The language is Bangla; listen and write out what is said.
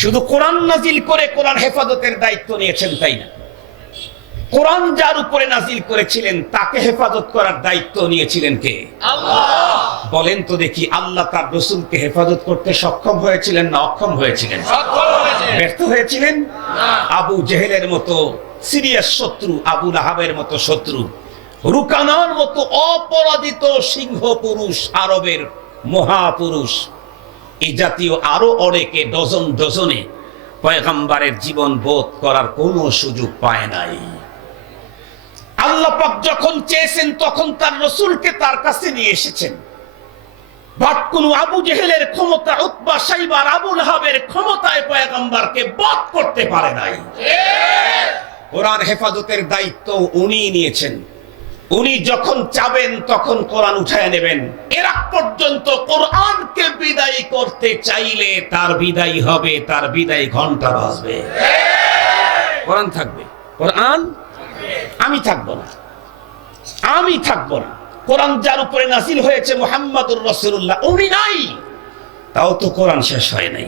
শুধু কোরআন নাজিল করে কোরআন হেফাজতের দায়িত্ব নিয়েছেন তাই না, কোরআন যার উপরে নাজিল করেছিলেন তাকে হেফাজত করার দায়িত্ব নিয়েছিলেন কে? আল্লাহ। বলেন তো দেখি, আল্লাহ তার রাসূলকে হেফাজত করতে সক্ষম হয়েছিলেন না অক্ষম হয়েছিলেন? ব্যর্থ হয়েছিলেন। আবু জেহেলের মতো সিরিয়াস শত্রু, আবু লাহাবের মতো শত্রু, রুকানার মতো অপরাজিত সিংহ পুরুষ, আরবের মহাপুরুষ, এই জাতীয় আরো অনেকে ডজন ডজনে পয়গম্বরের জীবন বোধ করার কোনো সুযোগ পায় নাই। আল্লাহ পাক যখন চেয়েছেন তখন তার রাসূলকে তার কাছে নিয়ে এসেছেন। বাট কোন আবু জেহেলের ক্ষমতা, উতবা সাইবার, আবু লাহাবের ক্ষমতায় পয়গম্বরকে বধ করতে পারে নাই। কোরআন হেফাজতের দায়িত্ব উনি নিয়েছেন। উনি যখন চাবেন তখন কোরআন উঠায় নেবেন। এর আগ পর্যন্ত কোরআনকে বিদায় করতে চাইলে তার বিদায় হবে, তার বিদায় ঘন্টা বাজবে। কোরআন থাকবে, কোরআন আমি থাকবো না, আমি থাকবো না। কোরআন যার উপরে নাযিল হয়েছে মুহাম্মাদুর রাসূলুল্লাহ, উনি নাই, তাও তো কোরআন শেষ হয় নাই।